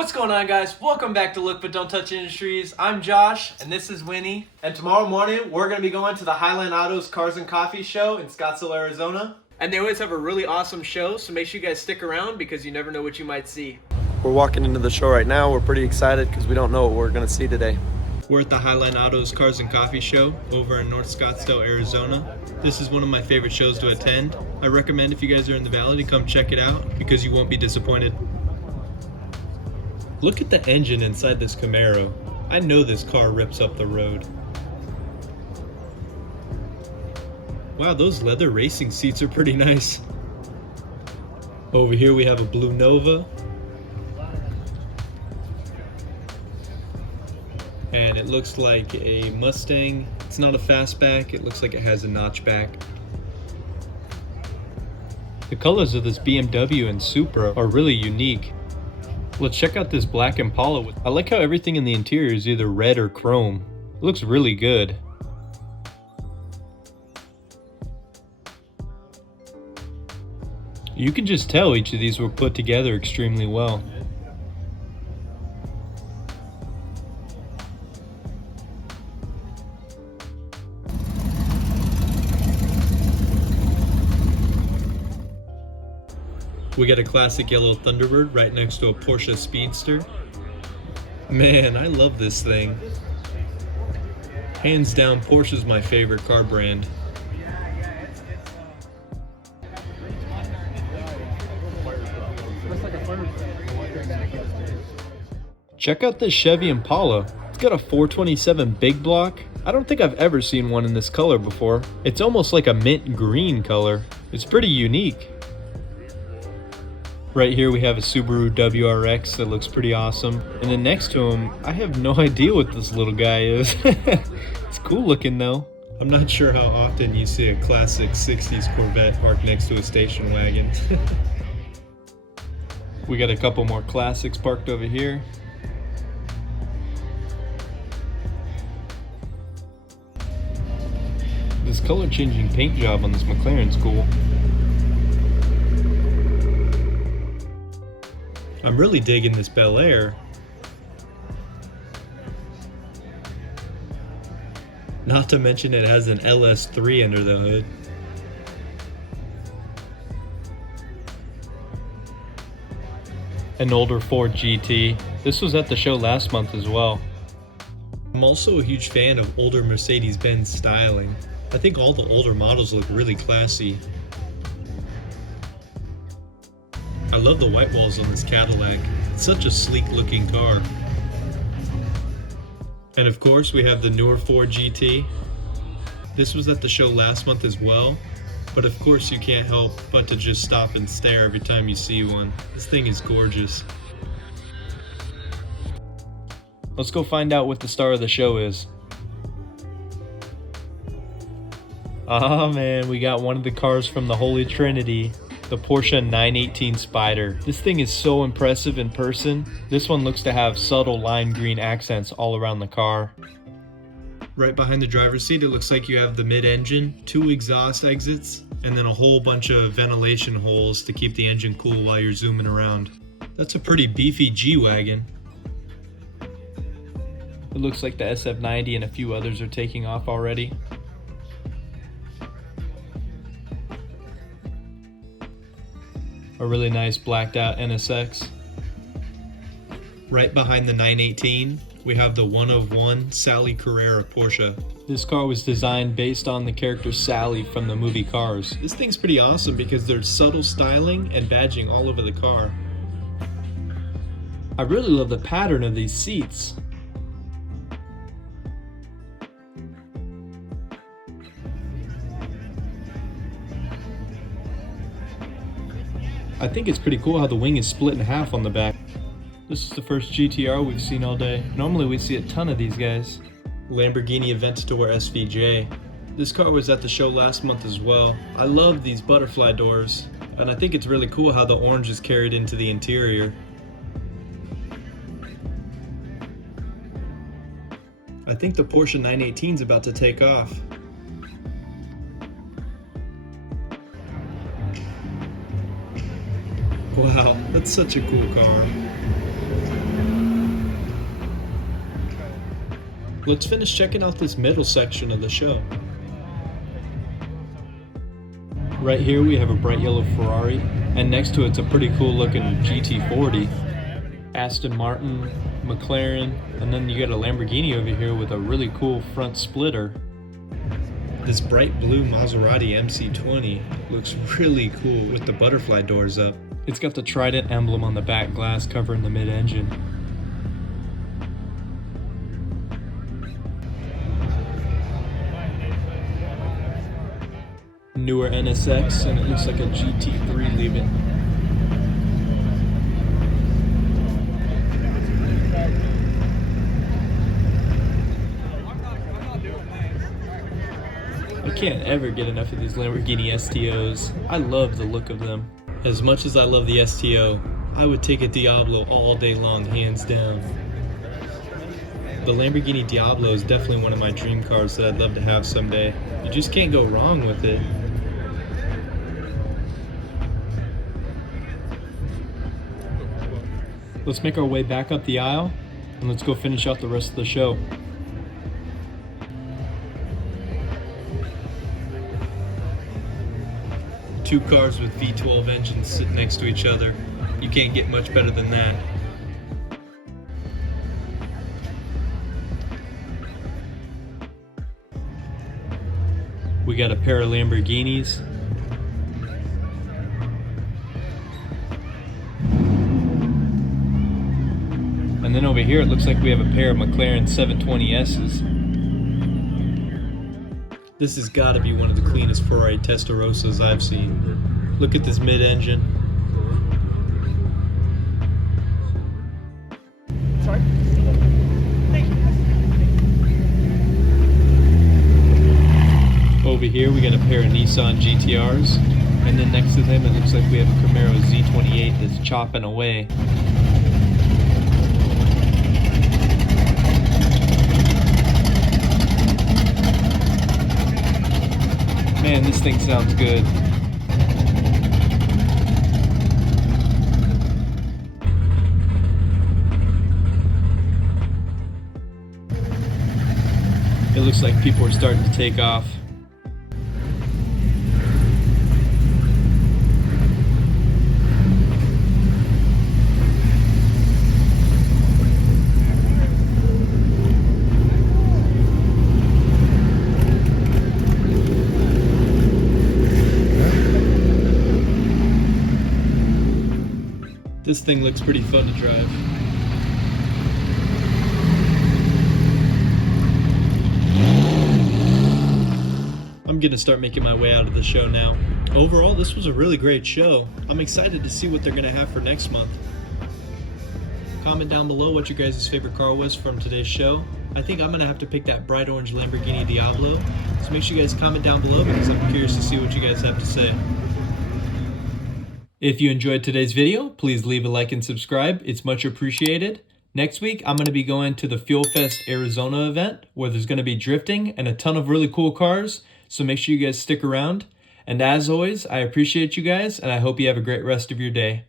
What's going on, guys? Welcome back to Look But Don't Touch Industries. I'm Josh, and this is Winnie. And tomorrow morning, we're going to be going to the Highline Autos Cars and Coffee Show in Scottsdale, Arizona. And they always have a really awesome show, so make sure you guys stick around because you never know what you might see. We're walking into the show right now. We're pretty excited because we don't know what we're going to see today. We're at the Highline Autos Cars and Coffee Show over in North Scottsdale, Arizona. This is one of my favorite shows to attend. I recommend if you guys are in the Valley to come check it out because you won't be disappointed. Look at the engine inside this Camaro. I know this car rips up the road. Wow, those leather racing seats are pretty nice. Over here we have a blue Nova. And it looks like a Mustang. It's not a fastback, it looks like it has a notchback. The colors of this BMW and Supra are really unique. Let's check out this black Impala. I like how everything in the interior is either red or chrome. It looks really good. You can just tell each of these were put together extremely well. We got a classic yellow Thunderbird right next to a Porsche Speedster. Man, I love this thing. Hands down, Porsche's my favorite car brand. Check out this Chevy Impala. It's got a 427 big block. I don't think I've ever seen one in this color before. It's almost like a mint green color. It's pretty unique. Right here we have a Subaru WRX that looks pretty awesome. And then next to him, I have no idea what this little guy is. It's cool looking though. I'm not sure how often you see a classic 60s Corvette parked next to a station wagon. We got a couple more classics parked over here. This color changing paint job on this McLaren's cool. I'm really digging this Bel Air. Not to mention it has an LS3 under the hood. An older Ford GT. This was at the show last month as well. I'm also a huge fan of older Mercedes-Benz styling. I think all the older models look really classy. I love the white walls on this Cadillac. It's such a sleek looking car. And of course we have the newer Ford GT. This was at the show last month as well, but of course you can't help but to just stop and stare every time you see one. This thing is gorgeous. Let's go find out what the star of the show is. Ah man, we got one of the cars from the Holy Trinity. The Porsche 918 Spider. This thing is so impressive in person. This one looks to have subtle lime green accents all around the car. Right behind the driver's seat, it looks like you have the mid-engine, 2 exhaust exits, and then a whole bunch of ventilation holes to keep the engine cool while you're zooming around. That's a pretty beefy G-Wagon. It looks like the SF90 and a few others are taking off already. A really nice blacked out NSX. Right behind the 918, we have the 1 Sally Carrera Porsche. This car was designed based on the character Sally from the movie Cars. This thing's pretty awesome because there's subtle styling and badging all over the car. I really love the pattern of these seats. I think it's pretty cool how the wing is split in half on the back. This is the first GTR we've seen all day. Normally we see a ton of these guys. Lamborghini Aventador SVJ. This car was at the show last month as well. I love these butterfly doors, and I think it's really cool how the orange is carried into the interior. I think the Porsche 918 is about to take off. Wow, that's such a cool car. Let's finish checking out this middle section of the show. Right here we have a bright yellow Ferrari, and next to it's a pretty cool looking GT40. Aston Martin, McLaren, and then you got a Lamborghini over here with a really cool front splitter. This bright blue Maserati MC20 looks really cool with the butterfly doors up. It's got the Trident emblem on the back glass covering the mid-engine. Newer NSX, and it looks like a GT3 leaving. I can't ever get enough of these Lamborghini STOs. I love the look of them. As much as I love the STO, I would take a Diablo all day long, hands down. The Lamborghini Diablo is definitely one of my dream cars that I'd love to have someday. You just can't go wrong with it. Let's make our way back up the aisle, and let's go finish out the rest of the show. Two cars with V12 engines sitting next to each other. You can't get much better than that. We got a pair of Lamborghinis. And then over here it looks like we have a pair of McLaren 720Ss. This has got to be one of the cleanest Ferrari Testarossas I've seen. Look at this mid-engine. Sorry? Over here we got a pair of Nissan GTRs. And then next to them it looks like we have a Camaro Z28 that's chopping away. Man, this thing sounds good. It looks like people are starting to take off. This thing looks pretty fun to drive. I'm gonna start making my way out of the show now. Overall, this was a really great show. I'm excited to see what they're gonna have for next month. Comment down below what your guys' favorite car was from today's show. I think I'm gonna have to pick that bright orange Lamborghini Diablo. So make sure you guys comment down below because I'm curious to see what you guys have to say. If you enjoyed today's video, please leave a like and subscribe. It's much appreciated. Next week, I'm going to be going to the Fuel Fest Arizona event where there's going to be drifting and a ton of really cool cars. So make sure you guys stick around. And as always, I appreciate you guys and I hope you have a great rest of your day.